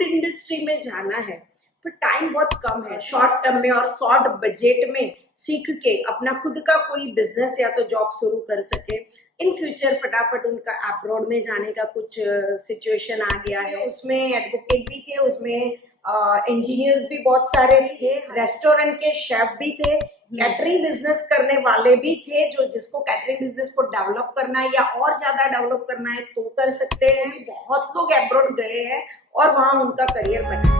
Food industry में जाना है पर टाइम बहुत कम है, शॉर्ट टर्म में और शॉर्ट बजट में सीख के अपना खुद का कोई बिजनेस या तो जॉब शुरू कर सके। इन फ्यूचर फटाफट उनका अब्रॉड में जाने का कुछ सिचुएशन आ गया है। उसमें एडवोकेट भी थे, उसमें इंजीनियर्स भी बहुत सारे थे, रेस्टोरेंट के शेफ भी थे, कैटरिंग बिजनेस करने वाले भी थे, जो जिसको कैटरिंग बिजनेस को डेवलप करना है या और ज्यादा डेवलप करना है तो कर सकते हैं। बहुत लोग अब्रॉड गए हैं और वहां उनका करियर बना।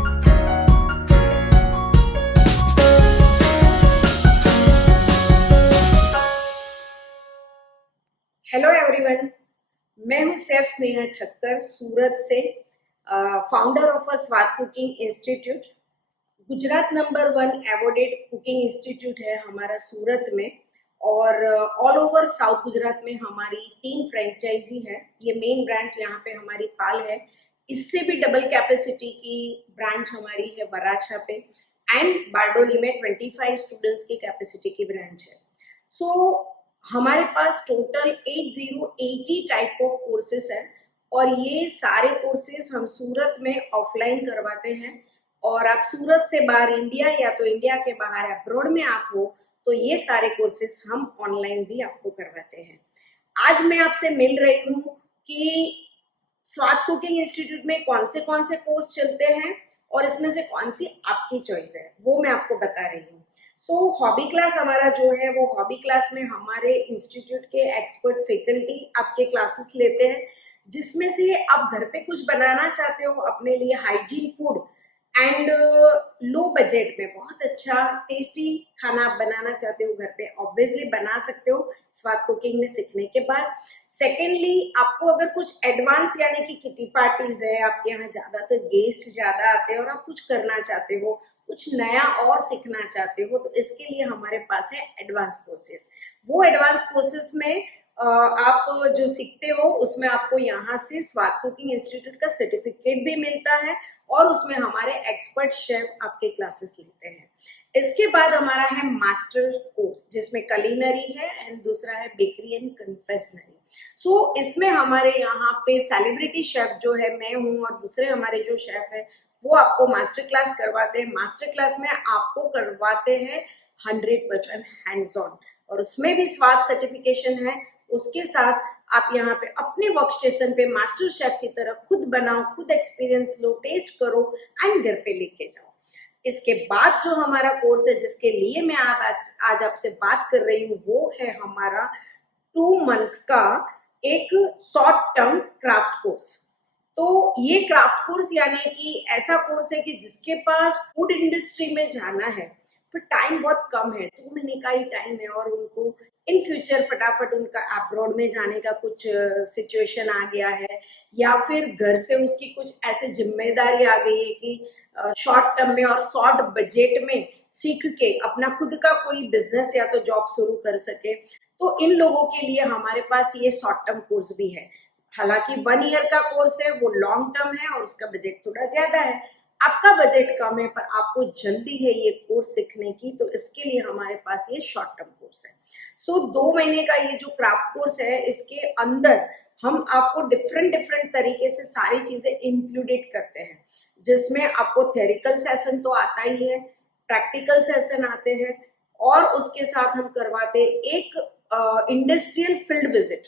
हेलो एवरीवन, मैं हूं शेफ स्नेहा ठक्कर सूरत से, founder of a Swad cooking institute. Gujarat number 1 awarded cooking institute है हमारा सूरत में, और ऑल ओवर साउथ गुजरात में हमारी 3 फ्रेंचाइजी है। ये मेन ब्रांच यहाँ पे हमारी पाल है, इससे भी डबल कैपेसिटी की ब्रांच हमारी है वराछा पे, एंड बारडोली में 25 स्टूडेंट्स की कैपेसिटी की ब्रांच है। सो हमारे पास टोटल 80 टाइप ऑफ कोर्सेस है, और ये सारे कोर्सेस हम सूरत में ऑफलाइन करवाते हैं। और आप सूरत से बाहर इंडिया या तो इंडिया के बाहर अब्रॉड में आप हो तो ये सारे कोर्सेस हम ऑनलाइन भी आपको करवाते हैं। आज मैं आपसे मिल रही हूँ कि स्वाद कुकिंग इंस्टीट्यूट में कौन से कोर्स चलते हैं और इसमें से कौन सी आपकी चॉइस है, वो मैं आपको बता रही हूँ। सो हॉबी क्लास हमारा जो है, वो हॉबी क्लास में हमारे इंस्टीट्यूट के एक्सपर्ट फैकल्टी आपके क्लासेस लेते हैं, जिसमें से आप घर पे कुछ बनाना चाहते हो अपने लिए, hygiene food and low budget में बहुत अच्छा टेस्टी खाना आप बनाना चाहते हो घर पे, ऑब्वियसली बना सकते हो स्वाद कुकिंग में सीखने के बाद। सेकेंडली, आपको अगर कुछ एडवांस यानी कि किटी पार्टीज है, आपके यहाँ ज्यादातर गेस्ट ज्यादा आते हैं और आप कुछ करना चाहते हो, कुछ नया और सीखना चाहते हो, तो इसके लिए हमारे पास है एडवांस कोर्सेस। वो एडवांस कोर्सेस में आप जो सीखते हो उसमें आपको यहाँ से स्वाद कुकिंग इंस्टीट्यूट का सर्टिफिकेट भी मिलता है, और उसमें हमारे एक्सपर्ट शेफ आपके क्लासेस लेते हैं। इसके बाद हमारा है मास्टर कोर्स, जिसमें कलिनरी है एंड दूसरा है बेकरी एंड कन्फेक्शनरी। सो इसमें हमारे यहाँ पे सेलिब्रिटी शेफ जो है मैं हूँ, और दूसरे हमारे जो शेफ है वो आपको मास्टर क्लास करवाते हैं। मास्टर क्लास में आपको करवाते हैं 100% हैंड्स ऑन, और उसमें भी स्वाद सर्टिफिकेशन है। उसके साथ आप यहाँ पे अपने वर्क स्टेशन पे मास्टर शेफ की तरह खुद बनाओ, खुद एक्सपीरियंस लो, टेस्ट करो एंड घर पे लेके जाओ। इसके बाद जो हमारा कोर्स है, जिसके लिए मैं आज आपसे बात कर रही हूँ, वो है हमारा 2 मंथ्स का एक शॉर्ट टर्म क्राफ्ट कोर्स। तो ये क्राफ्ट कोर्स यानी कि ऐसा कोर्स है कि जिसके पास फूड इंडस्ट्री में जाना है पर टाइम बहुत कम है, 2 महीने का ही टाइम है, और उनको इन फ्यूचर फटाफट उनका अब्रॉड में जाने का कुछ सिचुएशन आ गया है, या फिर घर से उसकी कुछ ऐसे जिम्मेदारी आ गई है कि शॉर्ट टर्म में और शॉर्ट बजट में सीख के अपना खुद का कोई बिजनेस या तो जॉब शुरू कर सके। तो इन लोगों के लिए हमारे पास ये शॉर्ट टर्म कोर्स भी है। हालांकि 1 ईयर का कोर्स है, वो लॉन्ग टर्म है और उसका बजट थोड़ा ज्यादा है। आपका बजट कम है पर आपको जल्दी है ये कोर्स सीखने की, तो इसके लिए हमारे पास ये शॉर्ट टर्म कोर्स है। सो 2 महीने का ये जो क्राफ्ट कोर्स है, इसके अंदर हम आपको डिफरेंट तरीके से सारी चीजें इंक्लूडेड करते हैं, जिसमें आपको थ्योरिकल सेशन तो आता ही है, प्रैक्टिकल सेशन आते हैं, और उसके साथ हम करवाते एक इंडस्ट्रियल फील्ड विजिट।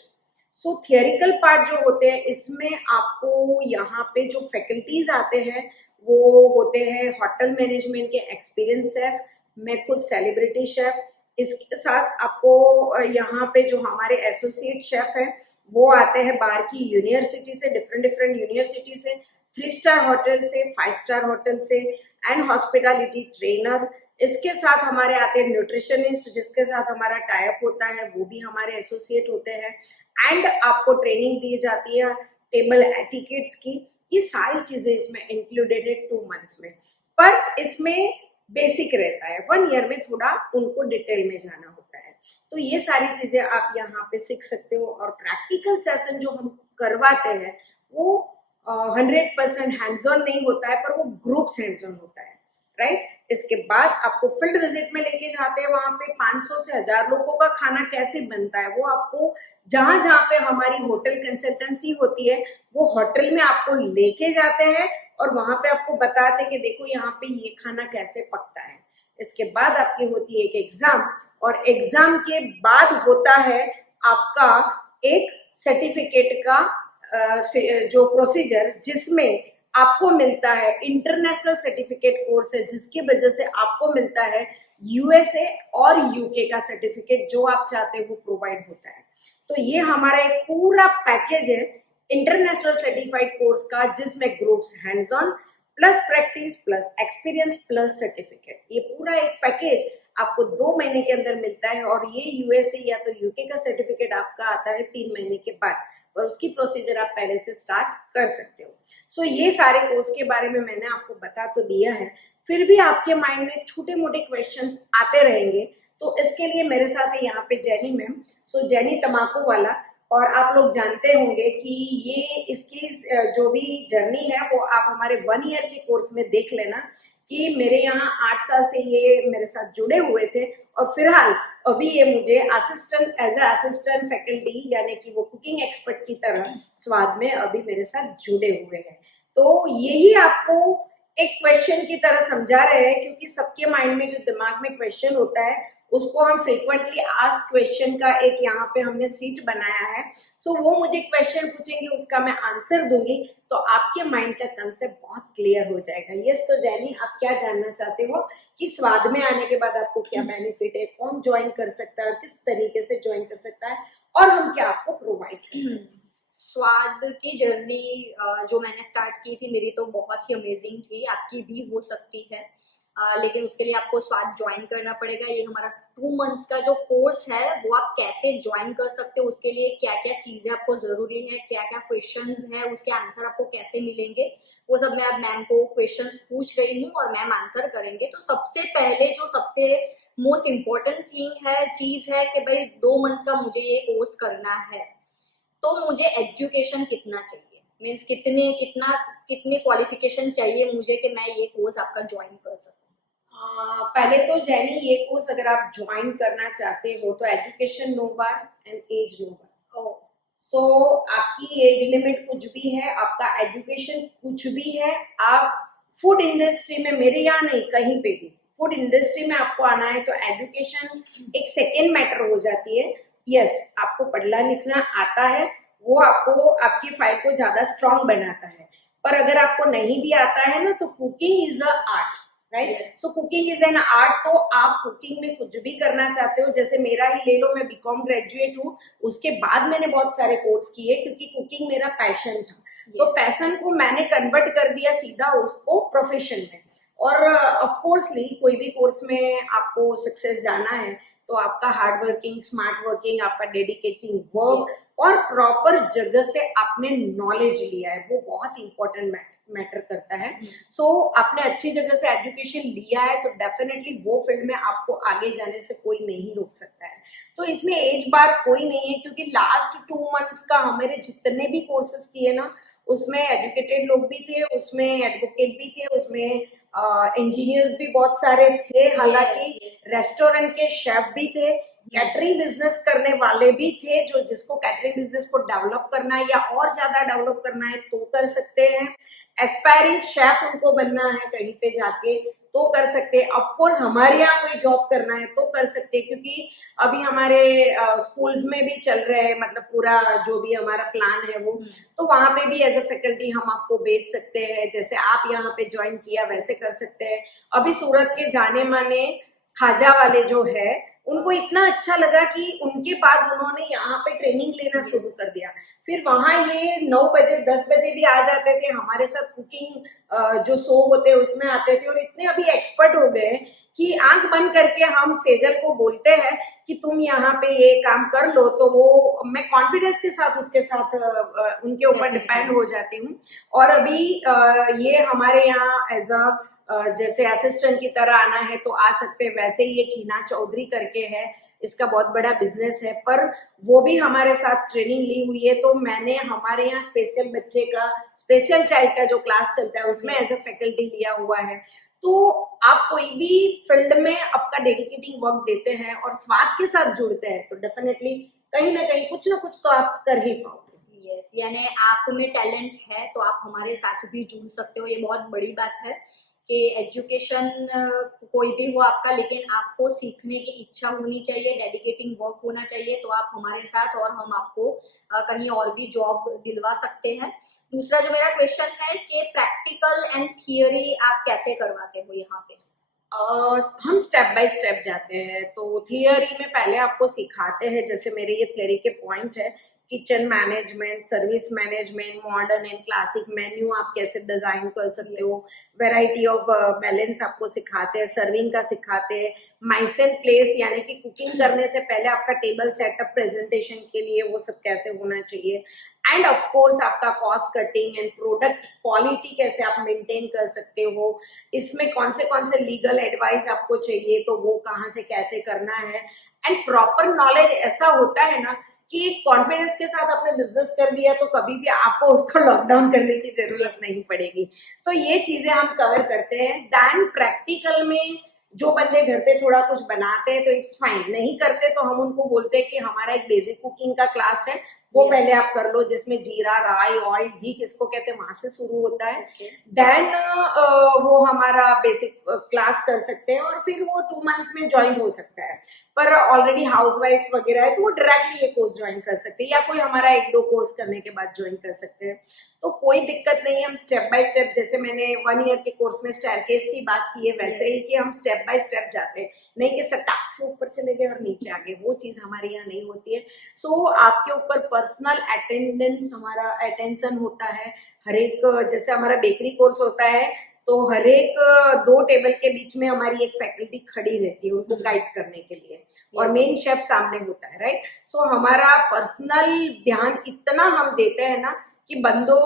सो थियोरिकल पार्ट जो होते हैं, इसमें आपको यहाँ पे जो फैकल्टीज आते हैं वो होते हैं होटल मैनेजमेंट के एक्सपीरियंस शेफ, मैं खुद सेलिब्रिटी शेफ। इसके साथ आपको यहाँ पे जो हमारे एसोसिएट शेफ हैं वो आते हैं बाहर की यूनिवर्सिटी से, डिफरेंट यूनिवर्सिटी से, 3 स्टार होटल से, 5 स्टार होटल से, एंड हॉस्पिटैलिटी ट्रेनर। इसके साथ हमारे आते हैं न्यूट्रिशनिस्ट, जिसके साथ हमारा टाइप होता है, वो भी हमारे एसोसिएट होते हैं, एंड आपको ट्रेनिंग दी जाती है टेबल एटिकेट्स की। ये सारी चीजें इसमें इंक्लूडेड है 2 मंथ्स में, पर इसमें बेसिक रहता है। 1 ईयर में थोड़ा उनको डिटेल में जाना होता है। तो ये सारी चीजें आप यहाँ पे सीख सकते हो, और प्रैक्टिकल सेशन जो हम करवाते हैं वो 100% हैंड्स ऑन नहीं होता है, पर वो ग्रुप्स हैंड्स ऑन होता है, राइट। इसके बाद आपको फील्ड विजिट में लेके जाते हैं, वहां पे 500 से 1000 लोगों का खाना कैसे बनता है वो आपको, जहां पे हमारी होटल कंसल्टेंसी होती है, वो होटल में आपको लेके जाते हैं और वहां पे आपको बताते कि देखो यहाँ पे ये खाना कैसे पकता है। इसके बाद आपकी होती है एक एग्जाम, और एग्जाम के बाद होता है आपका एक सर्टिफिकेट का जो प्रोसीजर, जिसमें आपको मिलता है इंटरनेशनल सर्टिफिकेट कोर्स है, जिसकी वजह से आपको मिलता है यूएसए और यूके का सर्टिफिकेट, जो आप चाहते हैं वो प्रोवाइड होता है। तो ये हमारा एक पूरा पैकेज है इंटरनेशनल सर्टिफाइड कोर्स का, जिसमें groups hands on plus practice plus experience plus certificate, ये पूरा एक पैकेज आपको 2 महीने के अंदर मिलता है। और ये यूएसए या तो यूके का सर्टिफिकेट आपका आता है 3 महीने के बाद, और उसकी प्रोसीजर आप पहले से स्टार्ट कर सकते हो। सो ये सारे कोर्स के बारे में मैंने आपको बता तो दिया है, फिर भी आपके माइंड में छोटे मोटे क्वेश्चंस आते रहेंगे, तो इसके लिए मेरे साथ है यहाँ पे जेनी मैम। सो जेनी तमाकू वाला, और आप लोग जानते होंगे कि ये इसकी जो भी जर्नी है वो आप हमारे 1 ईयर के कोर्स में देख लेना, कि मेरे यहाँ 8 साल से ये मेरे साथ जुड़े हुए थे, और फिलहाल अभी ये मुझे assistant as a assistant faculty यानी कि वो कुकिंग एक्सपर्ट की तरह स्वाद में अभी मेरे साथ जुड़े हुए हैं। तो यही आपको एक क्वेश्चन की तरह समझा रहे हैं, क्योंकि सबके माइंड में जो दिमाग में क्वेश्चन होता है उसको हम फ्रीक्वेंटली आस्क क्वेश्चन का एक यहाँ पे हमने सीट बनाया है। सो वो मुझे क्वेश्चन पूछेंगे, उसका मैं आंसर दूंगी, तो आपके माइंड का कंसेप्ट बहुत क्लियर हो जाएगा। यस, तो जैनी आप क्या जानना चाहते हो कि स्वाद में आने के बाद आपको क्या बेनिफिट है, कौन ज्वाइन कर सकता है, किस तरीके से ज्वाइन कर सकता है, और हम क्या आपको प्रोवाइड करें। स्वाद की जर्नी जो मैंने स्टार्ट की थी, मेरी तो बहुत ही अमेजिंग थी, आपकी भी हो सकती है। लेकिन उसके लिए आपको स्वाद ज्वाइन करना पड़ेगा। ये हमारा 2 मंथ्स का जो कोर्स है वो आप कैसे ज्वाइन कर सकते हो, उसके लिए क्या क्या चीजें आपको जरूरी है, क्या क्या क्वेश्चंस है, उसके आंसर आपको कैसे मिलेंगे, वो सब मैं अब मैम को क्वेश्चंस पूछ रही हूँ और मैम आंसर करेंगे। तो सबसे पहले जो सबसे मोस्ट इम्पोर्टेंट थिंग है, चीज है कि भाई 2 मंथ का मुझे ये कोर्स करना है, तो मुझे एजुकेशन कितना चाहिए, मीन्स कितने क्वालिफिकेशन चाहिए मुझे कि मैं ये कोर्स आपका ज्वाइन कर सकूं। पहले तो जैनी ये कोर्स अगर आप ज्वाइन करना चाहते हो तो education no bar and age no bar. So आपकी एज लिमिट कुछ भी है, आपका एजुकेशन कुछ भी है, आप फूड इंडस्ट्री में, मेरे यहाँ नहीं कहीं पे भी फूड इंडस्ट्री में आपको आना है तो एजुकेशन एक सेकेंड मैटर हो जाती है। यस, आपको पढ़ना लिखना आता है, वो आपको आपकी फाइल को ज्यादा स्ट्रांग बनाता है, पर अगर आपको नहीं भी आता है ना, तो cooking is a art, right. So cooking is an art. तो आप कुकिंग में कुछ भी करना चाहते हो, जैसे मेरा ही ले लो, मैं बीकॉम ग्रेजुएट हूँ, उसके बाद मैंने बहुत सारे कोर्स किए, क्योंकि कुकिंग मेरा पैशन था। तो पैशन को मैंने कन्वर्ट कर दिया सीधा उसको प्रोफेशन में। और ऑफ कोर्सली कोई भी कोर्स में आपको सक्सेस जाना है तो आपका हार्ड वर्किंग, स्मार्ट वर्किंग, आपका डेडिकेटिंग वर्क और प्रॉपर जगह से आपने नॉलेज लिया है, वो बहुत इंपॉर्टेंट मैटर करता है। सो आपने अच्छी जगह से एजुकेशन लिया है तो डेफिनेटली वो फील्ड में आपको आगे जाने से कोई नहीं रोक सकता है। तो इसमें एज बार कोई नहीं है, क्योंकि लास्ट 2 मंथ्स का हमारे जितने भी कोर्सेज किए ना, उसमें एजुकेटेड लोग भी थे, उसमें एडवोकेट भी थे, उसमें इंजीनियर्स भी बहुत सारे थे, हालांकि रेस्टोरेंट के शेफ भी थे, कैटरिंग बिजनेस करने वाले भी थे, जो जिसको कैटरिंग बिजनेस को डेवलप करना है या और ज्यादा डेवलप करना है तो कर सकते हैं। एस्पायरिंग शेफ उनको बनना है कहीं पे जाके तो कर सकते हैं। ऑफकोर्स हमारे यहाँ कोई जॉब करना है तो कर सकते हैं, क्योंकि अभी हमारे स्कूल्स में भी चल रहे हैं, मतलब पूरा जो भी हमारा प्लान है वो, तो वहां पे भी एज अ फैकल्टी हम आपको भेज सकते हैं, जैसे आप यहाँ पे ज्वाइन किया वैसे कर सकते हैं। अभी सूरत के जाने माने खाजा वाले जो है, उनको इतना अच्छा लगा कि उनके बाद उन्होंने यहाँ पे ट्रेनिंग लेना शुरू कर दिया। फिर वहां ये 9 बजे 10 बजे भी आ जाते थे हमारे साथ, कुकिंग जो शो होते हैं उसमें आते थे, और इतने अभी एक्सपर्ट हो गए कि आंख बंद करके हम सेजल को बोलते हैं कि तुम यहाँ पे ये काम कर लो, तो वो मैं कॉन्फिडेंस के साथ उसके साथ उनके ऊपर डिपेंड हो जाती हूँ। और अभी ये हमारे यहाँ एज अ जैसे असिस्टेंट की तरह आना है तो आ सकते हैं, वैसे ही एक हिना चौधरी करके है, इसका बहुत बड़ा बिजनेस है, पर वो भी हमारे साथ ट्रेनिंग ली हुई है। तो मैंने हमारे यहाँ स्पेशल बच्चे का, स्पेशल चाइल्ड का जो क्लास चलता है उसमें एज अ फैकल्टी लिया हुआ है। तो आप कोई भी फील्ड में आपका डेडिकेटिंग वर्क देते हैं और स्वाद के साथ जुड़ते हैं तो डेफिनेटली कहीं ना कहीं कुछ ना कुछ तो आप कर ही पाओगे। यस, यानी आप में टैलेंट है तो आप हमारे साथ भी जुड़ सकते हो, ये बहुत बड़ी बात है कि एजुकेशन कोई भी हो आपका, लेकिन आपको सीखने की इच्छा होनी चाहिए, डेडिकेटिंग वर्क होना चाहिए, तो आप हमारे साथ और हम आपको कहीं और भी जॉब दिलवा सकते हैं। दूसरा जो मेरा क्वेश्चन है कि प्रैक्टिकल एंड थियरी आप कैसे करवाते हो यहाँ पे? हम स्टेप बाय स्टेप जाते हैं। तो थियरी में पहले आपको सिखाते हैं, जैसे मेरे ये थियरी के पॉइंट है, kitchen management, service management, modern and classic menu आप कैसे डिजाइन कर सकते हो, वैरायटी ऑफ बैलेंस आपको सिखाते हैं, सर्विंग का सिखाते हैं, माइस एंड प्लेस यानी कि कुकिंग करने से पहले आपका टेबल सेटअप प्रेजेंटेशन के लिए वो सब कैसे होना चाहिए, एंड ऑफ कोर्स आपका cost cutting and product quality कैसे आप मेंटेन कर सकते हो, इसमें कौन से लीगल एडवाइस आपको चाहिए तो वो कहाँ से कैसे करना है। एंड प्रॉपर नॉलेज ऐसा होता है ना कि कॉन्फिडेंस के साथ आपने बिजनेस कर दिया तो कभी भी आपको उसको लॉकडाउन करने की जरूरत नहीं पड़ेगी। तो ये चीजें हम कवर करते हैं। दैन प्रैक्टिकल में जो बंदे घर पे थोड़ा कुछ बनाते हैं तो इट्स फाइन, नहीं करते तो हम उनको बोलते हैं कि हमारा एक बेसिक कुकिंग का क्लास है, वो पहले आप कर लो, जिसमें जीरा, राई, ऑयल, घी किसको कहते हैं वहां से शुरू होता है। देन वो हमारा बेसिक क्लास कर सकते हैं और फिर वो 2 मंथ्स में ज्वाइन हो सकता है। पर ऑलरेडी हाउसवाइफ वगैरह है तो वो डायरेक्टली ये कोर्स ज्वाइन कर सकते हैं, या कोई हमारा 1-2 कोर्स करने के बाद ज्वाइन कर सकते हैं। तो कोई दिक्कत नहीं है, हम स्टेप बाय स्टेप, जैसे मैंने 1 ईयर के कोर्स में स्टेयरकेस की बात की है वैसे ही कि हम स्टेप बाय स्टेप जाते हैं, नहीं कि सटाक से ऊपर चले गए और नीचे आ गए, वो चीज हमारे यहाँ नहीं होती है। सो आपके ऊपर पर्सनल अटेंडेंस, हमारा अटेंशन होता है हर एक, जैसे हमारा बेकरी कोर्स होता है तो हर एक 2 टेबल के बीच में हमारी एक फैकल्टी खड़ी रहती है उनको गाइड करने के लिए, और मेन शेफ सामने होता है, राइट। सो हमारा पर्सनल ध्यान इतना हम देते हैं ना कि बंदों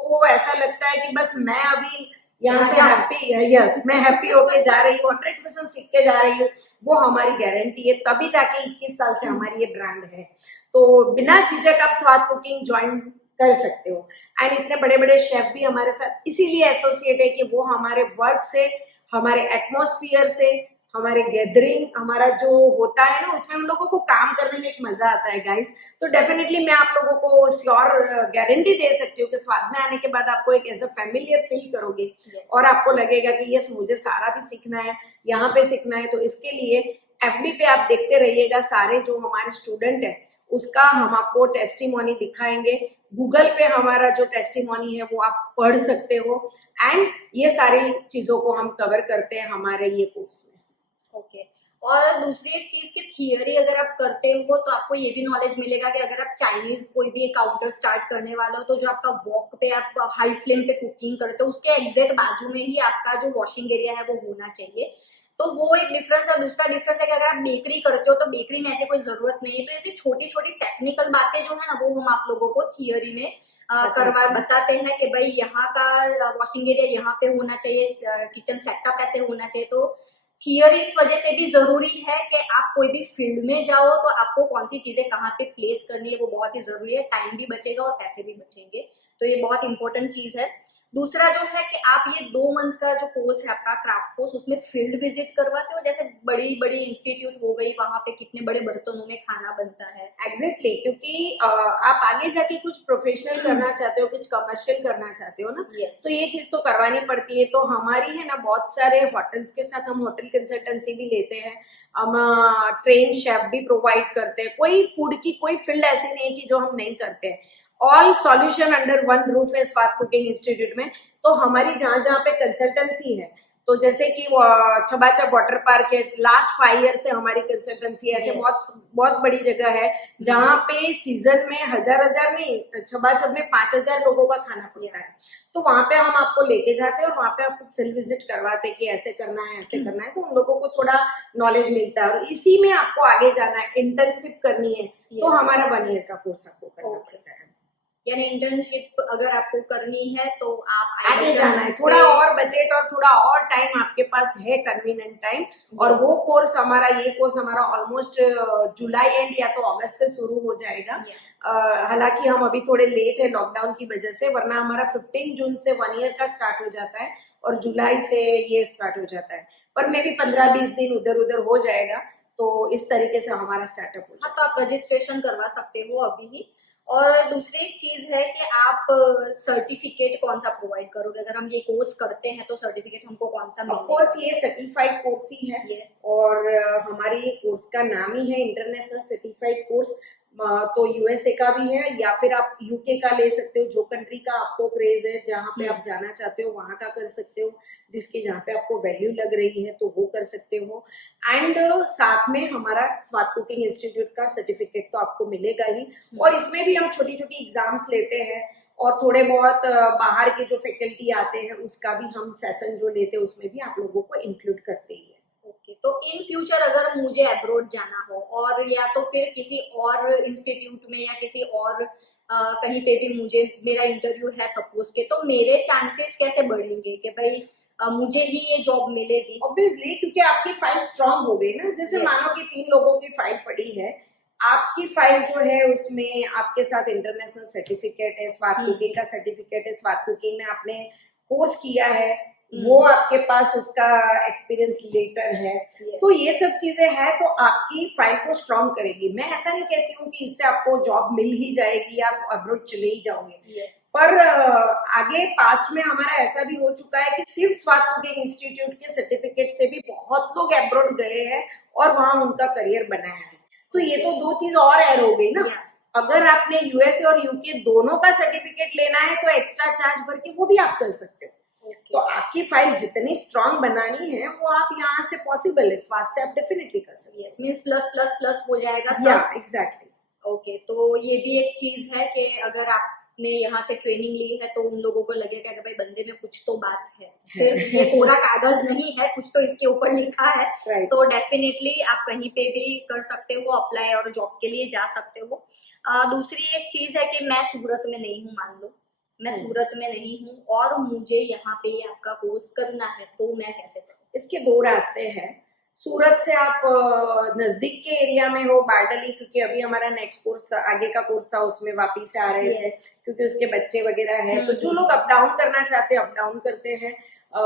को ऐसा लगता है कि बस मैं अभी यहाँ से हैप्पी, यस मैं हैप्पी होके जा रही हूँ, 100% सीख के जा रही हूँ, वो हमारी गारंटी है, तभी जाके 21 साल से हमारी ये ब्रांड है। तो बिना झिझक आप स्वाद कुकिंग ज्वाइन कर सकते हो। एंड इतने बड़े बड़े शेफ भी हमारे साथ इसीलिए एसोसिएट है कि वो हमारे वर्क से, हमारे एटमॉस्फियर से, हमारे गैदरिंग, हमारा जो होता है ना उसमें उन लोगों को काम करने में एक मजा आता है गाइस। तो डेफिनेटली मैं आप लोगों को श्योर गारंटी दे सकती हूँ कि स्वाद में आने के बाद आपको एक एज अ फैमिलियर फील करोगे और आपको लगेगा कि यस मुझे सारा भी सीखना है, यहाँ पे सीखना है। तो इसके लिए एफबी पे आप देखते रहिएगा, सारे जो हमारे स्टूडेंट है उसका हम आपको टेस्टिमोनी दिखाएंगे। गूगल पे हमारा जो टेस्टिमोनी है वो आप पढ़ सकते हो, एंड ये सारी चीजों को हम कवर करते हैं हमारे ये कोर्स में। ओके। और दूसरी एक चीज की थियरी अगर आप करते हो तो आपको ये भी नॉलेज मिलेगा कि अगर आप चाइनीज कोई भी काउंटर स्टार्ट करने वाला हो तो जो आपका वॉक पे आप हाई फ्लेम पे कुकिंग करते हो उसके एग्जैक्ट बाजू में ही आपका जो वॉशिंग एरिया है वो होना चाहिए। तो वो एक डिफरेंस है। दूसरा डिफरेंस है कि अगर आप बेकरी करते हो तो बेकरी में ऐसे कोई जरूरत नहीं है। तो ऐसी छोटी छोटी टेक्निकल बातें जो है ना वो हम आप लोगों को थियरी में बताते हैं कि भाई यहाँ का वॉशिंग एरिया यहाँ पे होना चाहिए, किचन सेटअप ऐसे होना चाहिए। तो थियरी इस वजह से भी जरूरी है कि आप कोई भी फील्ड में जाओ तो आपको कौन सी चीजें कहाँ पे प्लेस करनी है वो बहुत ही जरूरी है। टाइम भी बचेगा और पैसे भी बचेंगे, तो ये बहुत इंपॉर्टेंट चीज है। दूसरा जो है कि आप ये 2 मंथ का जो कोर्स है आपका क्राफ्ट कोर्स, उसमें फील्ड विजिट करवाते हो, जैसे बड़ी बड़ी इंस्टीट्यूट हो गई वहां पे कितने बड़े बर्तनों में खाना बनता है। एग्जैक्टली क्योंकि आप आगे जाके कुछ प्रोफेशनल करना चाहते हो, कुछ कमर्शियल करना चाहते हो ना, तो ये चीज तो करवानी पड़ती है। तो हमारी है ना बहुत सारे होटल्स के साथ हम होटल कंसल्टेंसी भी लेते हैं, हम ट्रेन शेफ भी प्रोवाइड करते हैं। कोई फूड की कोई फील्ड ऐसी नहीं है कि जो हम नहीं करते हैं। All solution under one roof है स्वाद कुकिंग इंस्टीट्यूट में। तो हमारी जहाँ जहाँ पे कंसल्टेंसी है, तो जैसे कि छबाचा वाटर पार्क है, लास्ट 5 ईयर से हमारी कंसल्टेंसी ऐसे बहुत बहुत बड़ी जगह है जहाँ पे सीजन में हजार नहीं, छबाछब में 5,000 लोगों का खाना पड़ता है। तो वहां पे हम आपको लेके जाते हैं और वहां पे आपको फील्ड विजिट करवाते हैं कि ऐसे करना है ऐसे करना है, तो उन लोगों को थोड़ा नॉलेज मिलता है। और इसी में आपको आगे जाना है, इंटर्नशिप करनी है, तो हमारा 1 ईयर का कोर्स आपको करना पड़ता है। यानी इंटर्नशिप अगर आपको करनी है तो आप आगे जाना है, थोड़ा और बजट और थोड़ा और टाइम आपके पास है, कन्वीनियंट टाइम। और वो कोर्स हमारा, ये कोर्स हमारा ऑलमोस्ट जुलाई एंड या तो अगस्त से शुरू हो जाएगा। हालांकि हम अभी थोड़े लेट है लॉकडाउन की वजह से, वरना हमारा 15 जून से 1 ईयर का स्टार्ट हो जाता है और जुलाई से ये स्टार्ट हो जाता है। पर मे भी 15-20 दिन उधर उधर हो जाएगा, तो इस तरीके से हमारा स्टार्टअप हो जाएगा। तो आप रजिस्ट्रेशन करवा सकते हो अभी ही। और दूसरी एक चीज है कि आप सर्टिफिकेट कौन सा प्रोवाइड करोगे, अगर हम ये कोर्स करते हैं तो सर्टिफिकेट हमको कौन सा ऑफ मिलेगा? कोर्स ये सर्टिफाइड कोर्स ही है यस। और हमारे ये कोर्स का नाम ही है इंटरनेशनल सर्टिफाइड कोर्स। तो यूएसए का भी है या फिर आप यूके का ले सकते हो, जो कंट्री का आपको क्रेज है, जहाँ पे आप जाना चाहते हो वहां का कर सकते हो, जिसके जहाँ पे आपको वैल्यू लग रही है तो वो कर सकते हो। एंड साथ में हमारा स्वाद कुकिंग इंस्टीट्यूट का सर्टिफिकेट तो आपको मिलेगा ही, और इसमें भी हम छोटी छोटी एग्जाम्स लेते हैं और थोड़े बहुत बाहर के जो फैकल्टी आते हैं उसका भी हम सेशन जो लेते हैं उसमें भी आप लोगों को इंक्लूड करते ही है। ओके, तो इन फ्यूचर अगर मुझे अब्रॉड जाना हो और या तो फिर किसी और इंस्टीट्यूट में या किसी और कहीं पे भी मुझे मेरा इंटरव्यू है सपोज के, तो मेरे चांसेस कैसे बढ़ेंगे कि भाई मुझे ही ये जॉब मिलेगी? ऑब्वियसली क्योंकि आपकी फाइल स्ट्रांग हो गई ना, जैसे Yes. मानो कि 3 लोगों की फाइल पड़ी है, आपकी फाइल जो है उसमें आपके साथ इंटरनेशनल सर्टिफिकेट है, स्वाद कुकिंग का सर्टिफिकेट है, स्वाद कुकिंग में आपने कोर्स किया है, वो आपके पास उसका एक्सपीरियंस लेटर है, Yes. तो ये सब चीजें हैं तो आपकी फाइल को स्ट्रांग करेगी। मैं ऐसा नहीं कहती हूँ कि इससे आपको जॉब मिल ही जाएगी, आप अब्रॉड चले ही जाओगे। Yes. पर आगे पास्ट में हमारा ऐसा भी हो चुका है कि सिर्फ स्वाद कुकिंग इंस्टीट्यूट के सर्टिफिकेट से भी बहुत लोग अब्रॉड गए हैं और वहां उनका करियर बनाया है। तो ये तो 2 चीज और ऐड हो गई ना। Yeah. अगर आपने यूएसए और यूके दोनों का सर्टिफिकेट लेना है तो एक्स्ट्रा चार्ज भर के वो भी आप कर सकते हो। Okay. तो आपकी फाइल जितनी स्ट्रांग बनानी है वो आप यहाँ से पॉसिबल है, स्वाद से आप डेफिनेटली कर सकते Yes, means plus plus plus हो जाएगा हैं। सब। या एग्जैक्टली। ओके, तो ये भी एक चीज है कि अगर आपने यहाँ से ट्रेनिंग ली है तो उन लोगों को लगेगा कि भाई बंदे में कुछ तो बात है, सिर्फ ये कोरा कागज नहीं है, कुछ तो इसके ऊपर लिखा है। राइट। तो डेफिनेटली आप कहीं पे भी कर सकते हो अप्लाई और जॉब के लिए जा सकते हो। दूसरी एक चीज है कि मैं सूरत में नहीं हूँ, मान लो मैं सूरत में नहीं हूँ और मुझे यहाँ पे आपका कोर्स करना है, तो मैं कैसे करूँ? इसके 2 रास्ते हैं। सूरत से आप नजदीक के एरिया में हो, बारडली, क्योंकि अभी हमारा नेक्स्ट कोर्स था, आगे का कोर्स था, उसमें वापिस से आ रहे थे क्योंकि उसके बच्चे वगैरह हैं, तो जो लोग अप डाउन करना चाहते हैं अप डाउन करते हैं।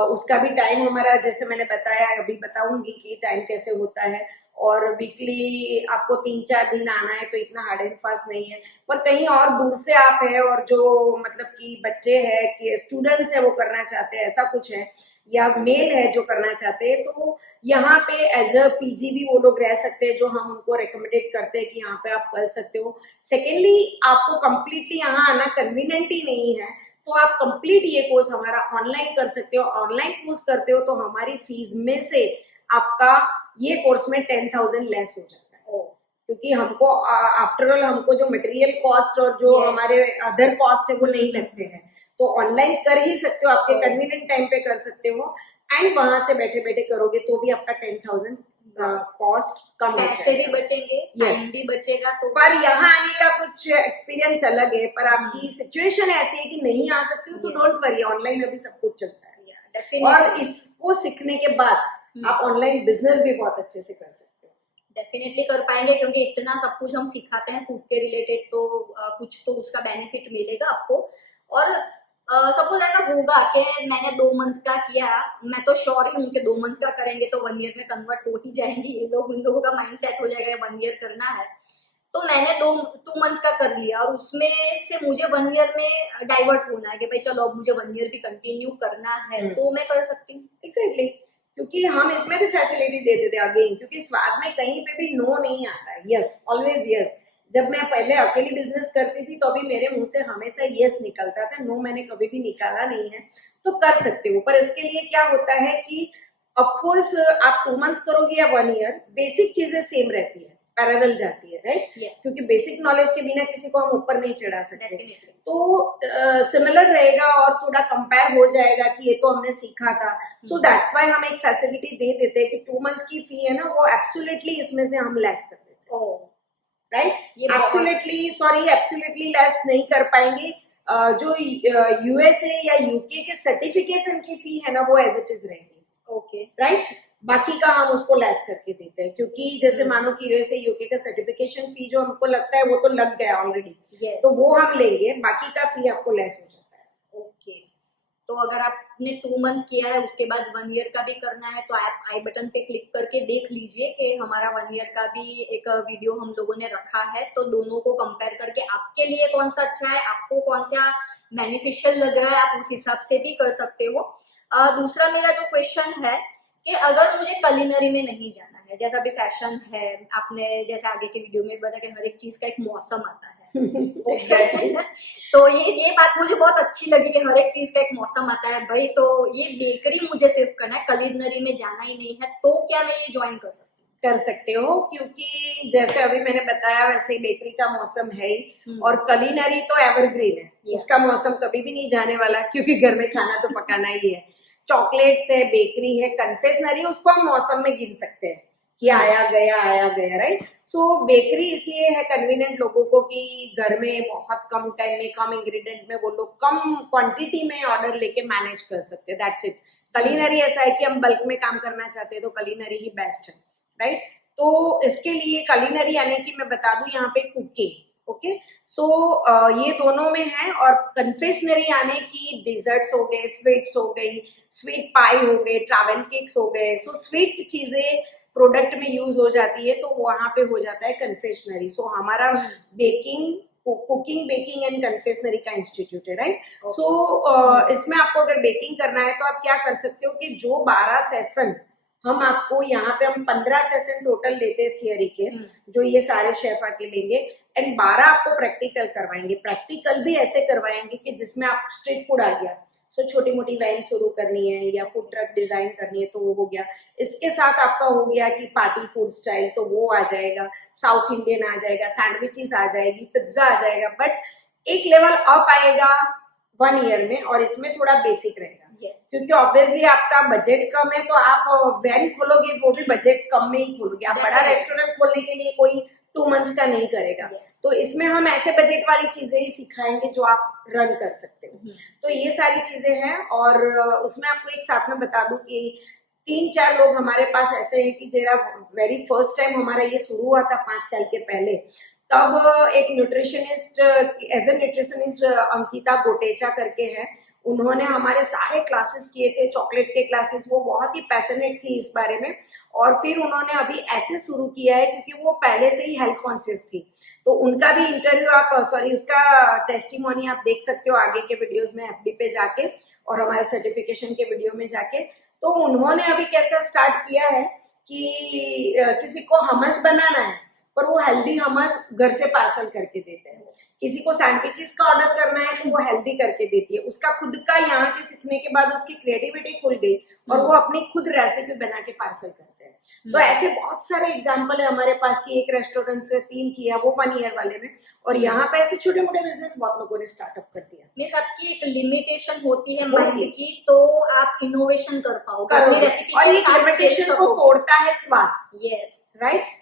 उसका भी टाइम हमारा, जैसे मैंने बताया, अभी बताऊंगी कि टाइम कैसे होता है, और वीकली आपको 3-4 दिन आना है, तो इतना हार्ड एंड फास्ट नहीं है। पर कहीं और दूर से आप है और जो मतलब कि बच्चे हैं कि स्टूडेंट्स है वो करना चाहते हैं, ऐसा कुछ है, या मेल है जो करना चाहते हैं, तो यहाँ पे एज अ पीजी भी वो लोग रह सकते हैं, जो हम उनको रिकमेंडेड करते हैं कि यहाँ पे आप कर सकते हो। सेकेंडली, आपको कंप्लीटली यहाँ आना कन्वीनियंट ही नहीं है तो आप कंप्लीट ये कोर्स हमारा ऑनलाइन कर सकते हो। ऑनलाइन कोर्स करते हो तो हमारी फीस में से आपका ये कोर्स में 10,000 लेस हो जाता है, क्योंकि हमको आफ्टर ऑल हमको जो मटेरियल कॉस्ट और जो हमारे अदर कॉस्ट है वो नहीं लगते हैं, तो ऑनलाइन कर ही सकते हो, आपके कन्वीनियंट टाइम पे कर सकते हो, एंड वहां से बैठे बैठे करोगे तो भी आपका 10,000 कॉस्ट कम हो पैसे भी जाएगा, बचेंगे, टाइम भी बचेगा। तो पर यहाँ आने का कुछ एक्सपीरियंस अलग है, पर आपकी सिचुएशन ऐसी है कि नहीं आ सकते हो तो डोंट वरी, ऑनलाइन अभी सब कुछ चलता है, और इसको सीखने के बाद आप ऑनलाइन बिजनेस भी बहुत अच्छे से कर सकते हो। डेफिनेटली कर पाएंगे, क्योंकि इतना सब कुछ हम सिखाते हैं फूड के रिलेटेड, तो कुछ तो उसका बेनिफिट मिलेगा आपको। और सपोज ऐसा होगा कि मैंने 2 मंथ का किया, मैं तो श्योर हूँ कि 2 मंथ का करेंगे तो 1 ईयर में कन्वर्ट हो ही जाएंगे ये लोग, उन लोगों का माइंड सेट हो जाएगा 1 ईयर करना है। तो मैंने 2 मंथ का कर लिया और उसमें से मुझे 1 ईयर में डाइवर्ट होना है कि भाई चलो अब मुझे 1 ईयर भी कंटिन्यू करना है, तो मैं कर सकती हूँ। एग्जैक्टली, क्योंकि हम इसमें भी फैसिलिटी देते थे अगेन, क्योंकि स्वाद में कहीं पे भी नो नहीं आता है, यस ऑलवेज यस। जब मैं पहले अकेली बिजनेस करती थी तो अभी मेरे मुंह से हमेशा यस निकलता था, नो मैंने कभी भी निकाला नहीं है। तो कर सकते हो, पर इसके लिए क्या होता है कि ऑफकोर्स आप 2 मंथ्स करोगे या 1 ईयर, बेसिक चीजें सेम रहती है, पैरेलल जाती है, राइट? क्योंकि बेसिक नॉलेज के बिना किसी को हम ऊपर नहीं चढ़ा सकते, तो सिमिलर रहेगा और थोड़ा कंपेयर हो जाएगा कि ये तो हमने सीखा था। सो दैट्स व्हाई हम एक फैसिलिटी दे देते हैं कि 2 मंथ्स की फी है ना, वो एब्सोल्युटली इसमें से हम लेस कर देते हैं, राइट? एब्सोल्युटली लेस नहीं कर पाएंगे। जो यूएसए या यूके के सर्टिफिकेशन की फी है ना, वो एज इट इज रहेगी, ओके, राइट? बाकी का हम उसको लेस करके देते हैं, क्योंकि जैसे मानो कि यूएसए यूके का सर्टिफिकेशन फी जो हमको लगता है वो तो लग गया ऑलरेडी, तो वो हम लेंगे, बाकी का फी आपको लेस हो जाता है। ओके, तो अगर आपने 2 मंथ किया है उसके बाद 1 ईयर का भी करना है तो आप आई बटन पे क्लिक करके देख लीजिए कि हमारा 1 ईयर का भी एक वीडियो हम लोगों ने रखा है, तो दोनों को कंपेयर करके आपके लिए कौन सा अच्छा है, आपको कौन सा बेनिफिशियल लग रहा है, आप उस हिसाब से भी कर सकते हो। दूसरा मेरा जो क्वेश्चन है कि अगर मुझे कलिनरी में नहीं जाना है, जैसा भी फैशन है, आपने जैसे आगे के वीडियो में बताया कि हर एक चीज का एक मौसम आता है एग्जैक्टली। तो ये बात मुझे बहुत अच्छी लगी कि हर एक चीज का एक मौसम आता है भाई। तो ये बेकरी मुझे सिर्फ करना है, कलिनरी में जाना ही नहीं है, तो क्या मैं ये ज्वाइन कर सकती कर सकते हो, क्योंकि जैसे अभी मैंने बताया वैसे ही बेकरी का मौसम है ही, हूँ? और कलिनरी तो एवरग्रीन है, Yeah. उसका मौसम कभी भी नहीं जाने वाला, क्योंकि घर में खाना तो पकाना ही है। चॉकलेट्स है, बेकरी है, कन्फेक्शनरी उसको हम मौसम में गिन सकते हैं कि आया गया, राइट। सो बेकरी इसलिए है कन्वीनियंट लोगों को कि घर में बहुत कम टाइम में कम इंग्रेडिएंट में वो लोग कम क्वांटिटी में ऑर्डर लेके मैनेज कर सकते हैं, दैट्स इट। कलिनरी ऐसा है कि हम बल्क में काम करना चाहते हैं तो कलिनरी ही बेस्ट है, राइट। तो इसके लिए कलिनरी यानी कि मैं बता दूं यहाँ पे कुकिंग, ओके। सो ये दोनों में है। और कन्फेक्शनरी यानी कि डिजर्ट्स हो गए, स्वीट्स हो गई, स्वीट पाई हो गए, ट्रैवल केक्स हो गए, सो स्वीट चीजें प्रोडक्ट में यूज हो जाती है, तो वहां पे हो जाता है कन्फेक्शनरी। सो हमारा baking, cooking, baking and confectionery का इंस्टीट्यूट है, राइट। सो इसमें आपको अगर बेकिंग करना है तो आप क्या कर सकते हो कि जो 12 सेशन हम आपको यहाँ पे, हम 15 सेशन टोटल लेते हैं थियरी के, जो ये सारे शेफ आके लेंगे, एंड 12 आपको प्रैक्टिकल करवाएंगे। प्रैक्टिकल भी ऐसे करवाएंगे कि जिसमें आप स्ट्रीट फूड आ गया, सो छोटी मोटी वैन शुरू करनी है या फूड ट्रक डिजाइन करनी है तो वो हो गया। इसके साथ आपका हो गया कि पार्टी फूड स्टाइल, तो वो आ जाएगा, साउथ इंडियन आ जाएगा, सैंडविचेस आ जाएगी, पिज्जा आ जाएगा, बट एक लेवल अप आएगा 1 ईयर में, और इसमें थोड़ा बेसिक रहेगा। Yes. क्योंकि ऑब्वियसली आपका बजट कम है तो आप वैन खोलोगे वो भी बजट कम में ही खोलोगे, आप बड़ा रेस्टोरेंट खोलने के लिए कोई 2 मंथ्स का नहीं करेगा। Yes. तो इसमें हम ऐसे बजट वाली चीजें ही सिखाएंगे जो आप रन कर सकते हो। तो ये सारी चीजें हैं। और उसमें आपको एक साथ में बता दूं कि 3-4 लोग हमारे पास ऐसे हैं कि जरा वेरी फर्स्ट टाइम हमारा ये शुरू हुआ था 5 साल के पहले, तब एक nutritionist, as a nutritionist Ankita Gotecha करके है, उन्होंने हमारे सारे क्लासेस किए थे, चॉकलेट के क्लासेस, वो बहुत ही पैशनेट थी इस बारे में। और फिर उन्होंने अभी ऐसे शुरू किया है क्योंकि वो पहले से ही हेल्थ कॉन्शियस थी, तो उनका भी इंटरव्यू आप उसका टेस्टिमोनी आप देख सकते हो आगे के वीडियोस में, एफबी पे जाके और हमारे सर्टिफिकेशन के वीडियो में जाके। तो उन्होंने अभी कैसा स्टार्ट किया है कि किसी को हमस बनाना है पर वो हेल्दी हमस घर से पार्सल करके देते हैं, किसी को सैंडविचेस का ऑर्डर करना है तो वो हेल्दी करके देती है। उसका खुद का यहाँ के सीखने के बाद उसकी क्रिएटिविटी खुल गई और वो अपनी खुद रेसिपी बना के पार्सल करते हैं। तो ऐसे बहुत सारे एग्जाम्पल है हमारे पास कि एक रेस्टोरेंट से 3 किया वो 1 ईयर वाले में, और यहाँ पे ऐसे छोटे मोटे बिजनेस बहुत लोगों ने स्टार्टअप कर दिया। मीन्स आपकी एक लिमिटेशन होती है माइंड की, तो आप इनोवेशन कर पाओगे अपनी रेसिपी, और ये लिमिटेशन को तोड़ता है स्वाद। Yes, right.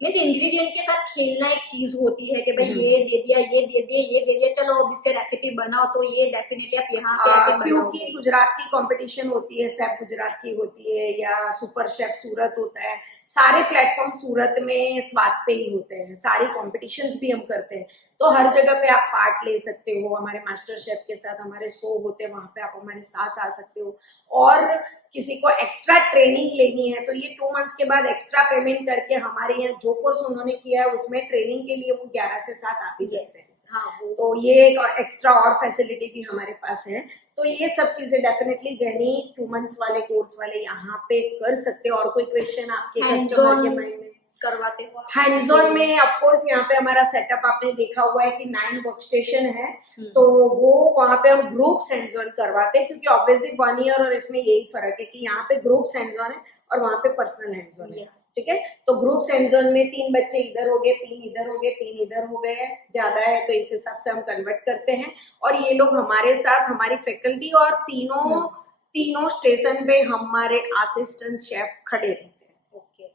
मीन्स इंग्रेडिएंट के साथ खेलना एक चीज होती है कि भाई ये दे दिया, ये दे दिया, ये दे दिया, चलो अब इससे रेसिपी बनाओ, तो ये डेफिनेटली आप यहाँ पे आके क्योंकि गुजरात की कंपटीशन होती है, शेफ गुजरात की होती है या सुपर शेफ सूरत होता है, सारे प्लेटफॉर्म सूरत में स्वाद पे ही होते हैं, सारी कॉम्पिटिशन्स भी हम करते हैं, तो हर जगह पे आप पार्ट ले सकते हो। हमारे मास्टर शेफ के साथ हमारे शो होते हैं, वहां पे आप हमारे साथ आ सकते हो। और किसी को एक्स्ट्रा ट्रेनिंग लेनी है तो ये 2 मंथ्स के बाद एक्स्ट्रा पेमेंट करके हमारे यहाँ जो कोर्स उन्होंने किया है उसमें ट्रेनिंग के लिए वो 11 से 7 आ भी सकते हैं। हाँ, तो ये एक एक्स्ट्रा और फैसिलिटी भी हमारे पास है। तो ये सब चीजें डेफिनेटली जैनी 2 मंथ्स वाले कोर्स वाले यहाँ पे कर सकते हो। और कोई क्वेश्चन आपके कस्टमर के माइंड में करवाते हो? हैंड्स ऑन में ऑफ कोर्स यहाँ पे हमारा सेटअप आपने देखा हुआ है कि 9 वर्क स्टेशन है, तो वो वहाँ पे हम ग्रुप्स हैंड्स ऑन करवाते हैं, क्योंकि ऑब्वियसली 1 ईयर और इसमें यही फर्क है कि यहाँ पे ग्रुप्स हैंड्स ऑन है और वहाँ पे पर्सनल हैंड्स ऑन है। ठीक है, तो ग्रुप्स हैंड्स ऑन में 3 बच्चे इधर हो गए, 3 इधर हो गए, 3 इधर हो गए, ज्यादा है तो इस हिसाब से हम कन्वर्ट करते हैं। और ये लोग हमारे साथ, हमारी फैकल्टी और तीनों स्टेशन पे हमारे असिस्टेंट शेफ खड़े रहते हैं।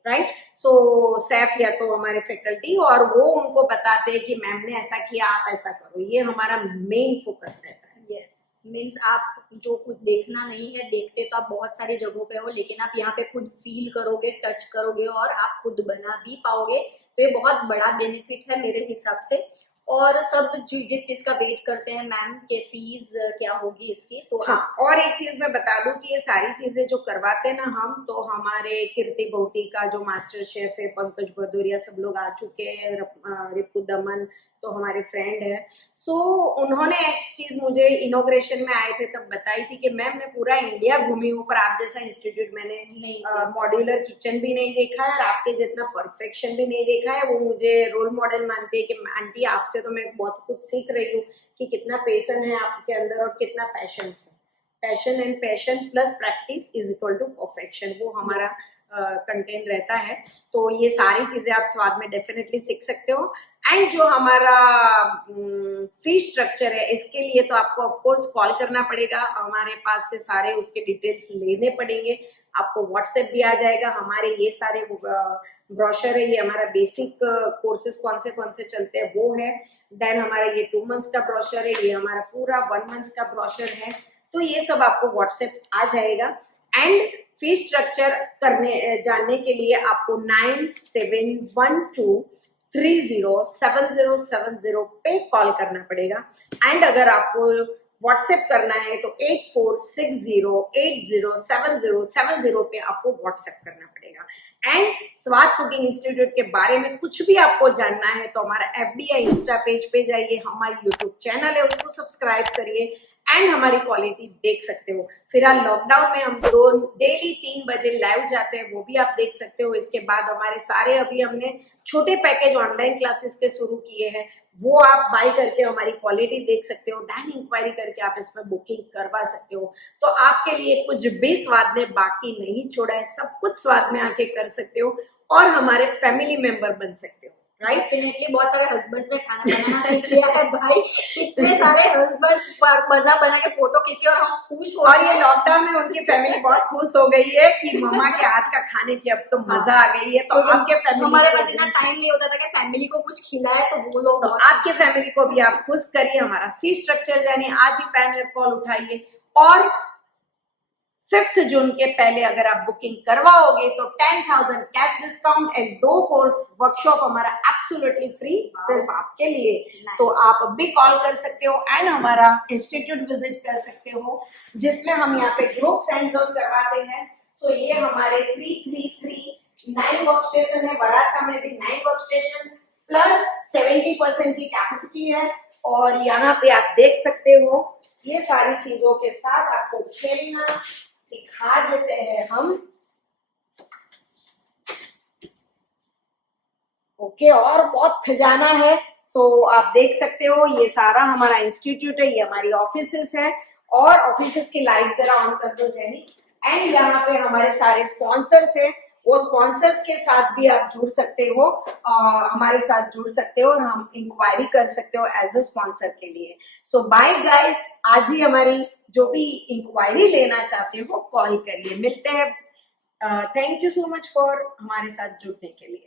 राइट, सो शेफ या तो हमारे फैकल्टी, और वो उनको बताते हैं कि मैम ने ऐसा किया, आप ऐसा करो। ये हमारा मेन फोकस रहता है। यस, मीन्स आप जो कुछ देखना नहीं है, देखते तो आप बहुत सारी जगहों पे हो, लेकिन आप यहाँ पे खुद फील करोगे, टच करोगे और आप खुद बना भी पाओगे, तो ये बहुत बड़ा बेनिफिट है मेरे हिसाब से। और सब जिस चीज का वेट करते हैं मैम के फीस क्या होगी इसकी, तो हाँ, और एक चीज मैं बता दूं कि ये सारी चीजें जो करवाते हैं ना हम, तो हमारे कीर्ति भौती का जो मास्टर शेफ है पंकज भदौरिया, सब लोग आ चुके हैं, रिपु दमन तो हमारे फ्रेंड है। सो उन्होंने एक चीज मुझे इनोग्रेशन में आए थे तब बताई थी कि मैम मैं पूरा इंडिया घूमी हूँ, पर आप जैसा इंस्टीट्यूट मैंने नहीं मॉड्यूलर किचन भी नहीं देखा है और आपके जितना परफेक्शन भी नहीं देखा है। वो मुझे रोल मॉडल मानती है कि आंटी आपसे तो मैं बहुत कुछ सीख रही हूँ कि कितना पैशन है आपके अंदर और कितना पैशन है। Passion and passion plus practice is equal to perfection, वो हमारा कंटेंट रहता है। तो ये सारी चीजें आप स्वाद में डेफिनेटली सीख सकते हो। एंड जो हमारा फी स्ट्रक्चर है, इसके लिए तो आपको ऑफ कोर्स कॉल करना पड़ेगा, हमारे पास से सारे उसके डिटेल्स लेने पड़ेंगे। आपको व्हाट्सएप भी आ जाएगा, हमारे ये सारे ब्रोशर है, ये हमारा बेसिक कोर्सेज कौन से चलते हैं वो है। देन हमारा ये 2 मंथ्स का ब्रोशर है, ये हमारा पूरा 1 मंथ का ब्रोशर है। तो ये सब आपको व्हाट्सएप आ जाएगा। एंड फी स्ट्रक्चर जानने के लिए आपको 9712307070 पे कॉल करना पड़ेगा। एंड अगर आपको व्हाट्सएप करना है तो 8460807070 पे आपको व्हाट्सएप करना पड़ेगा। एंड स्वाद कुकिंग इंस्टीट्यूट के बारे में कुछ भी आपको जानना है तो हमारा FB या इंस्टा पेज पे जाइए, हमारी यूट्यूब चैनल है उसको सब्सक्राइब करिए एंड हमारी क्वालिटी देख सकते हो। फिलहाल लॉकडाउन में हम डेली 3 बजे लाइव जाते हैं, वो भी आप देख सकते हो। इसके बाद हमारे सारे अभी हमने छोटे पैकेज ऑनलाइन क्लासेस के शुरू किए हैं, वो आप बाय करके हमारी क्वालिटी देख सकते हो। देन इंक्वायरी करके आप इसमें बुकिंग करवा सकते हो। तो आपके लिए कुछ भी स्वाद ने बाकी नहीं छोड़ा है, सब कुछ स्वाद में आके कर सकते हो और हमारे फैमिली मेंबर बन सकते हो। राइट, डेफिनेटली बहुत सारे हस्बैंड्स ने खाना बनाना सीख लिया है भाई, इतने सारे हस्बैंड्स बना के फोटो खींच के, और हम खुश हो और ये लॉकडाउन में उनकी फैमिली बहुत खुश हो गई है कि मम्मा के हाथ का खाने की अब तो मजा आ गई है। तो आपके फैमिली, हमारे पास इतना टाइम नहीं होता था कि फैमिली को कुछ खिलाए, तो वो लोग तो आपके फैमिली को भी आप खुश करिए। हमारा फी स्ट्रक्चर जानिए, आज ही पैनल कॉल उठाइए और 5 जून के पहले अगर आप बुकिंग करवाओगे तो 10,000 cash discount and 2 course workshop हमारा एब्सोल्युटली फ्री सिर्फ आपके लिए। तो आप अब भी कॉल कर सकते हो एंड हमारा इंस्टीट्यूट विजिट कर सकते हो, जिसमें हम यहाँ पे ग्रुप एंड जोन करवाते हैं। सो ये हमारे 333 वर्क स्टेशन है, वराछा में भी 9 वर्क स्टेशन प्लस 70% की कैपेसिटी है। और यहाँ पे आप देख सकते हो ये सारी चीजों के साथ आपको खेलना सिखा देते हैं हम। ओके, और बहुत खजाना है। सो आप देख सकते हो ये सारा हमारा इंस्टीट्यूट है, ये हमारी ऑफिसेस है। और ऑफिसेस की लाइट जरा ऑन कर दो जैनी। एंड यहाँ पे हमारे सारे स्पॉन्सर्स है, वो स्पॉन्सर्स के साथ भी आप जुड़ सकते हो, हमारे साथ जुड़ सकते हो और हम इंक्वायरी कर सकते हो एज अ स्पॉन्सर के लिए। सो बाय गाइस, आज ही हमारी जो भी इंक्वायरी लेना चाहते हो कॉल करिए। मिलते हैं। Thank you so much for हमारे साथ जुड़ने के लिए।